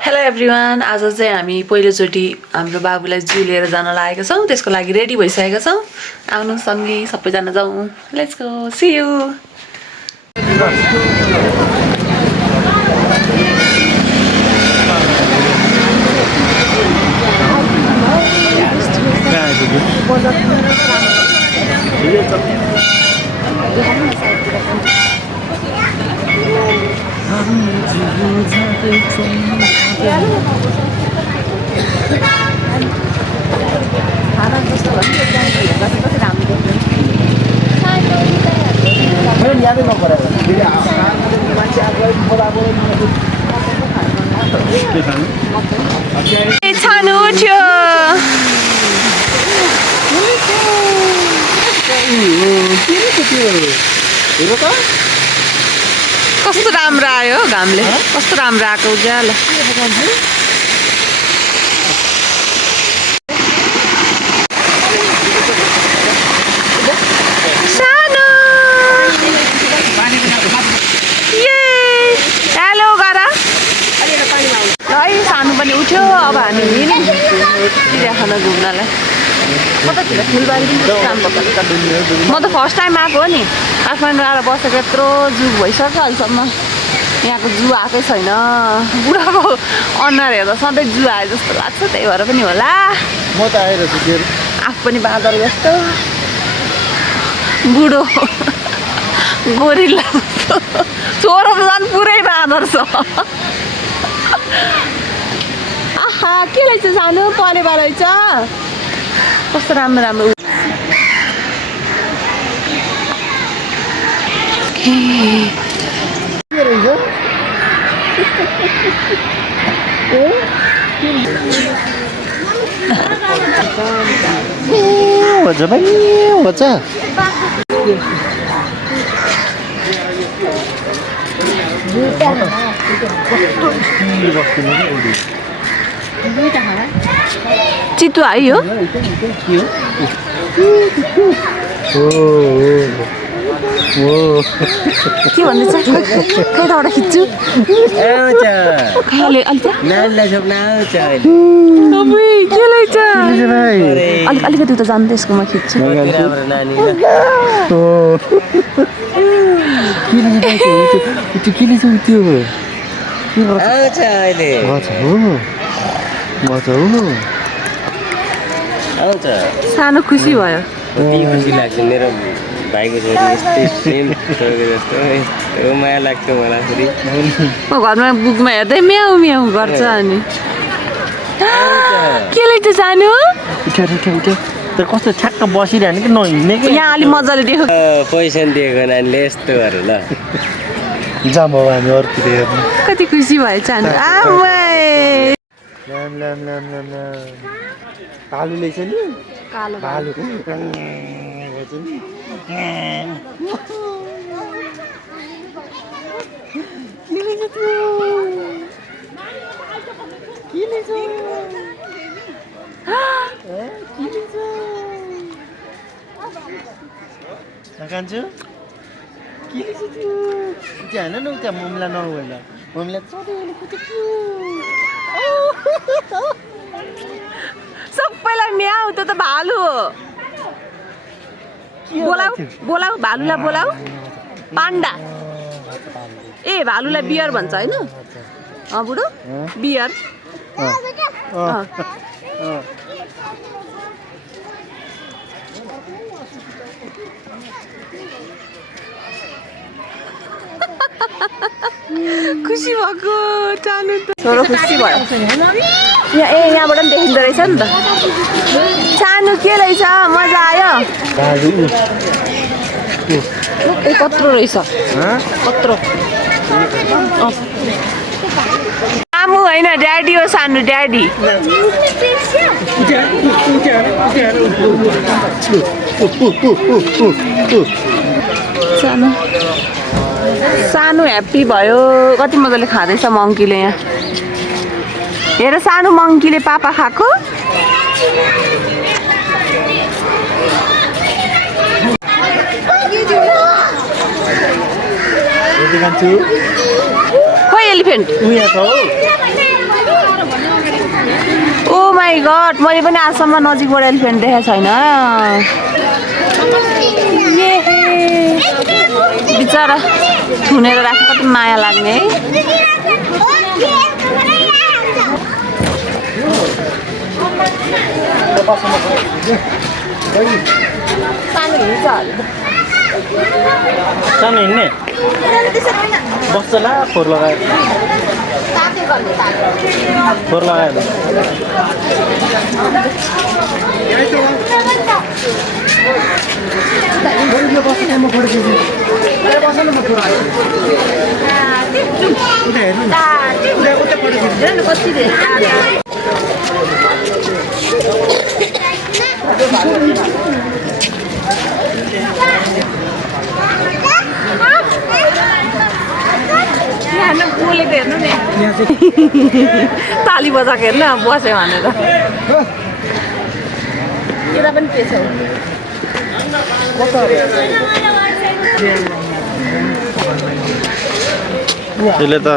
Hello everyone, आज चाहिँ हामी पहिलोचोटि हाम्रो बाबुलाई जू लिएर जान लागेका छौँ। त्यसको लागि रेडी भइसकेका छौँ। आउनु सँगै सबैजना जाउँ। Let's go, see you. छानु उठ्यो। कस्तो राम्रो आयो घामले, कस्तो राम्रो आएको उज्यालो। सानो हेलो गर है, सानो पनि उठ्यो। अब हामी हिँड्यौँ चिडियाखाना घुम्नलाई। कतातिर फुलबारी म त फर्स्ट टाइम आएको हो नि। काठमाडौँ आएर बसेको यत्रो जुग भइसक्यो अहिलेसम्म। यहाँको जू आएकै छैन। बुढाको अनुहार हेर्दा सधैँ जू आए जस्तो लाग्छ, त्यही भएर पनि होला। म त आइरहेको छु। आफू पनि बाँदर जस्तो बुढो गोरिल्ला छोरो त झन् पुरै बाँदर छ। आहा, के रहेछ सानो परेवा रहेछ। कस्तो राम्रो राम्रो चितुवा है यो। के भन्दैछ? खैबाट खिच्छु अलिकति त जान्दै यसकोमा खिच्छु। सानो खुसी भयो। खुसी लाग्छ मेरो भाइको छोरी यस्तै सेम छोरीको जस्तो यस्तो माया लाग्छ मलाई। फेरि म घरमा बुकमा हेर्दै म्याउ म्याउ गर्छ। अनि के रहेछ सानो? तर कस्तो ठ्याक्क बसिरहने कि नहिँड्ने कि यहाँ अलि मजाले देख्यो। पैसा दिएको नानीले यस्तो गरे ल। जाम हो हामी अर्तिर हेर्नु। कति खुसी भयो सानो। भालु ल्याइछ नि, कालो भालु कान्छु के रहेछ त्यो? त्यहाँ हेर्न न, त्यहाँ मम्मीलाई नहुँदैन। मम्मीलाई सबैलाई म्याउ। त्यो त भालु हो। बोलाऊ बोलाऊ भालुलाई बोलाऊ। पान्डा ए भालुलाई बियर भन्छ होइन? बुढो बियर। खुसी भएको चानु त छोरो खुसी भयो। यहाँबाट पनि देखिँदो रहेछ नि त। सानो के रहेछ? मजा आयो। ए कत्रो रहेछ, कत्रो। आमु होइन, ड्याडी हो सानो, ड्याडी। सानो सानो ह्याप्पी भयो। कति मजाले खाँदैछ मङ्कीले। यहाँ हेर सानो मङ्कीले पापा खाएको। कति खान्छु खोइ एलिफेन्ट उयो छ हौ ओ माई गड मैले पनि आजसम्म नजिकबाट एलिफेन्ट देखेको छैन बिचरा थुनेर राख्नु कति माया लाग्ने है सानो हिँड्ने बस्छ ला फोहोर लगाएर फोहोर लगाएर ताली बजाएको हेर्नु बस्यो भनेर यता पनि के छ त्यसले त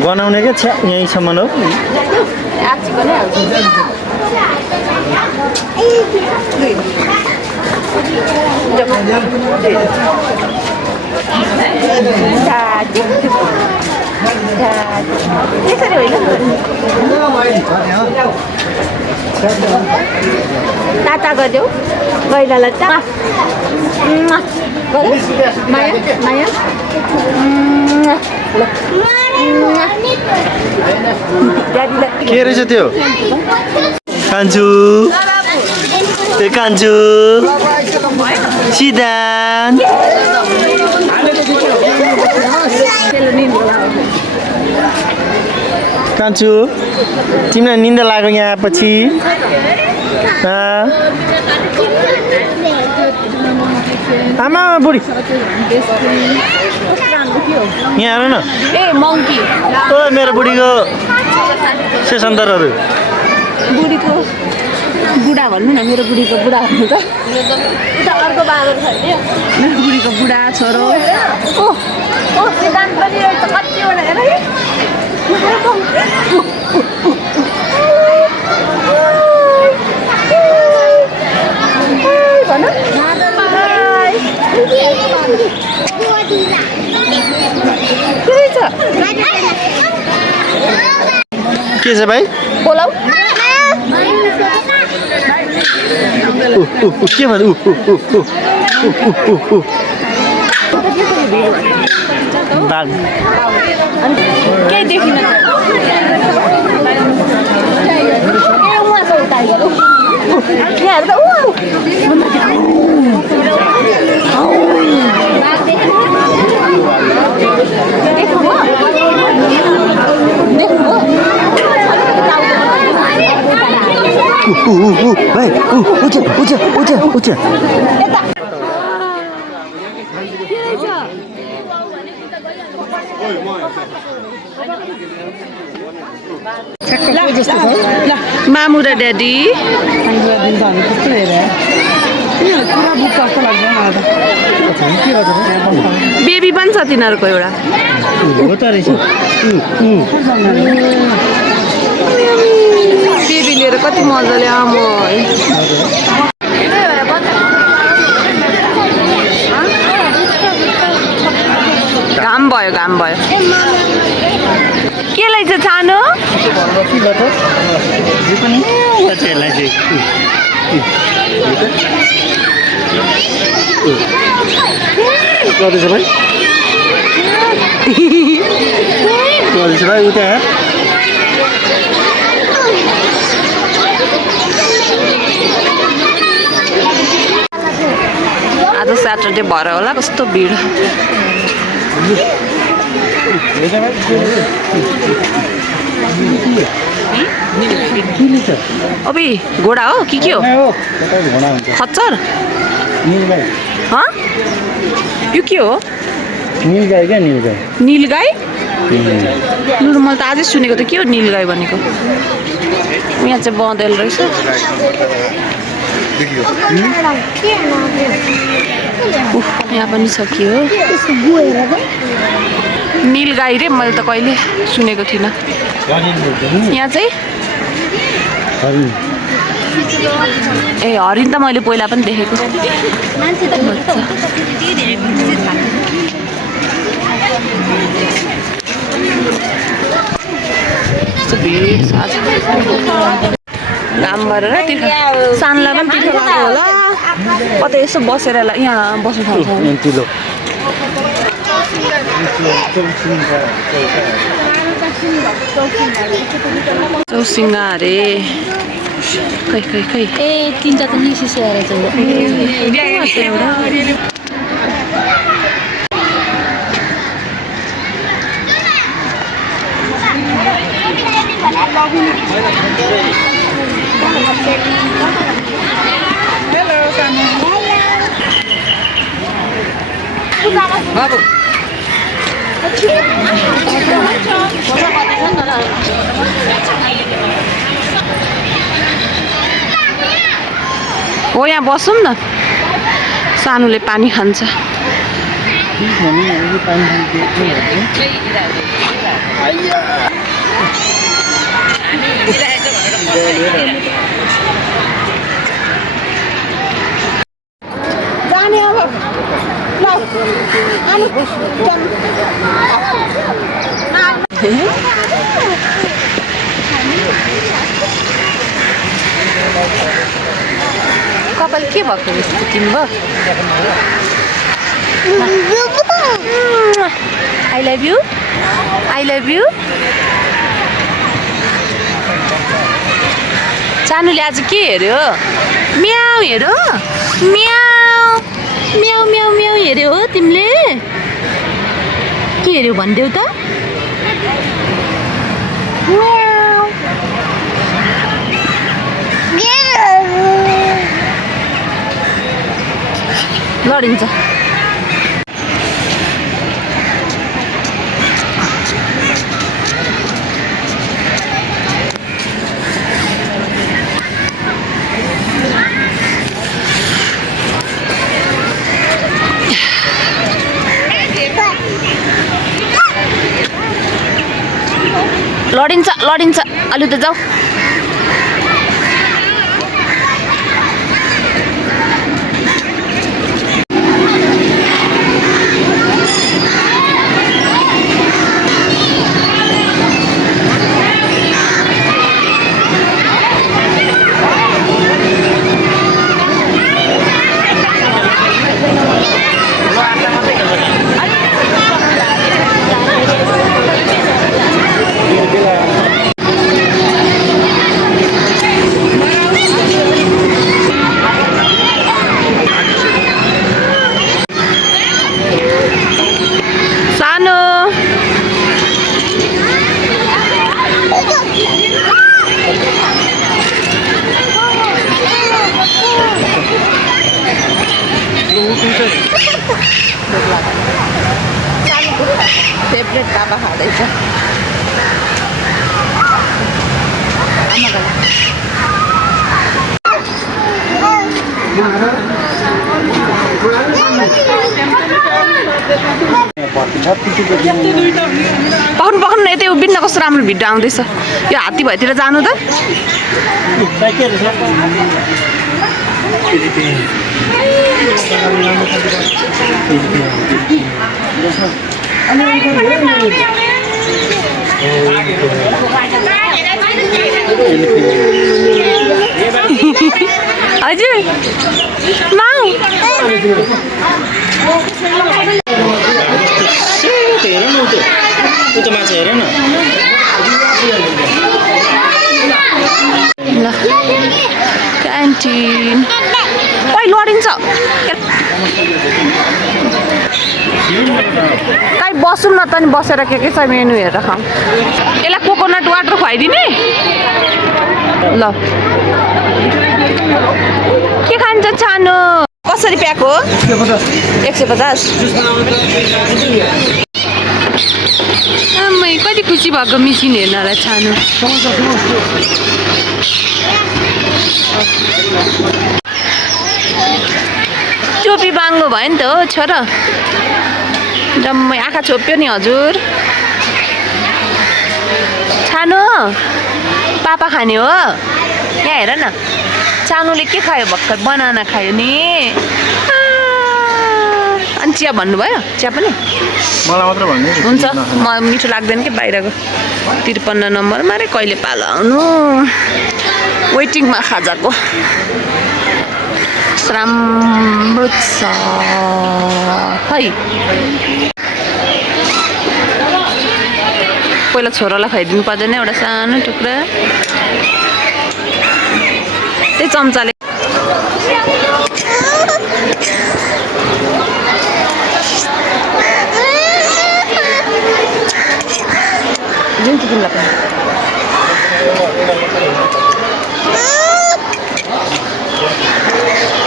गनाउने क्या छ्या यहीँसम्म हो त्यसरी होइन ताता गरिदेऊ गैलालाई त माया माया के रहेछ त्यो कान्छु ए कान्छु सिद्धान्त कान्छु तिमीलाई निन्दा लाग्यो यहाँ आएपछि आमा बुढी यहाँ हेर न ए मङ्की ओ मेरो बुढीको सेसन्तरहरू बुढीको बुढा भन्नु न मेरो बुढीको बुढा भन्नु त उता अर्को बाबा छ नि मेरो बुढीको बुढा छोरो ओ ओ सिद्धान्त पनि कतिवटा हेर भन के छ भाइ बोलाऊ के भन्छ बाघ केही देखिन भाइ उच्च मामु र ड्याडी बेबी पनि छ तिनीहरूको एउटा बेबी लिएर कति मजाले आमो घाम भयो केलाई चाहिँ छानो भाइ उता आज स्याटरडे भएर होला कस्तो भिड अबे घोडा हो कि के हो खच्चर यो के हो नीलगाई क्या नीलगाई नीलगाई लु मैले त आजै सुनेको त के हो निलगाई भनेको यहाँ चाहिँ बँदेल रहेछ यहाँ पनि छ के हो निलगाई रे मैले त कहिले सुनेको थिइनँ यहाँ चाहिँ ए हरिण त मैले पहिला पनि देखेको भिड छ काम गरेर तिर्खा सानलाई पनि तिर्खा लाग्यो होला कतै यसो बसेर यहाँ बस्नु थाल्छ चौसिङ्गा अरे खै खै खै ए तिनवटा त निसिसो रहेछ हो यहाँ बसौँ न सानोले पानी खान्छ जाने अब कपाल के भएको यस्तो तिम्रो I love you I love you सानोले आज के हेऱ्यो म्याउ हेऱ्यो म्याउ म्याउ म्याउ म्याउ हेऱ्यो हो तिमीले के हेऱ्यो भनिदेऊ त लडिन्छ लडिन्छ लडिन्छ अलि त जाऊ फेभरेट बाबा खाँदैछ पखन पखन यतै उभिन्न कस्तो राम्रो भिडियो आउँदैछ यो हात्ती भएतिर जानु त हजुर माउ ल क्यान्टिन ओइ लडिन्छ काहीँ बसौँ न त नि बसेर के छ मेनु हेरेर खाऊँ यसलाई कोकोनट वाटर खुवाइदिने ल के खान्छ छानो कसरी प्याक हो 150 टेस्टी भएको मिसिन हेर्नलाई छानु टोपी बाङ्गो भयो नि त हो छोरा जम्मै आँखा छोप्यो नि हजुर छानु पापा खाने हो यहाँ हेर न चानुले के खायो भर्खर बनाना खायो नि अनि चिया भन्नुभयो चिया पनि मलाई मात्र भन्नु हुन्छ म मिठो लाग्दैन कि बाहिरको 53 नम्बरमा रे कहिले पालो आउनु वेटिङमा खाजाको राम्रो छ है पहिला छोरालाई खुवाइदिनु पर्दैन एउटा सानो टुक्रा त्यही चम्चाले जुन तिमीलाई पनि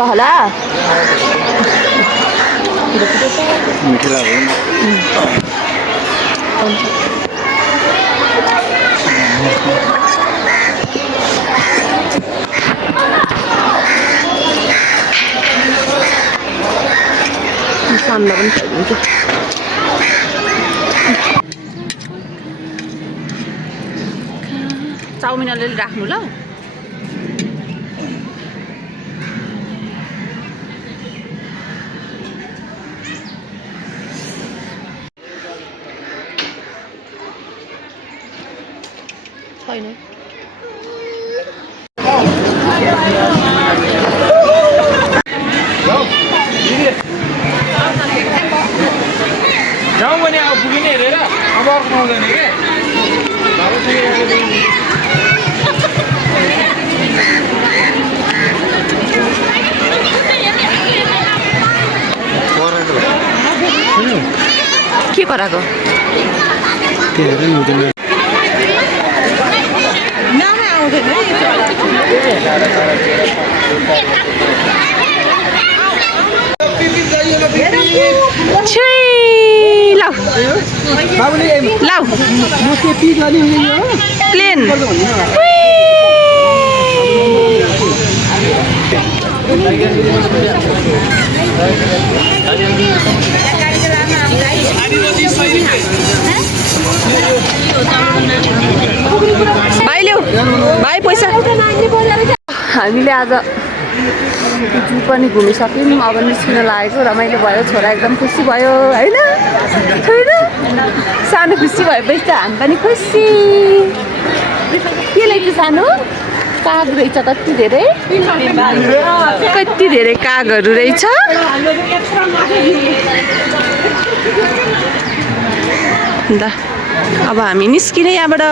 होला मिठो लाग्यो सामना पनि खाइदिन्छु चाउमिन अलिअलि राख्नु ल छैन जाउँ भने अब पुगिने हेरेर अब अर्को पाउँदैन क्या के कराएको प्लेन भाइ ल्याऊ भाइ पैसा हामीले आज जू पनि घुमिसक्यौँ अब निस्किन लागेको रमाइलो भयो छोरा एकदम खुसी भयो होइन छैन सानो खुसी भएपछि त हामी पनि खुसी के ल्याइछ सानो काग रहेछ कति धेरै कागहरू रहेछ ल अब हामी निस्किने यहाँबाट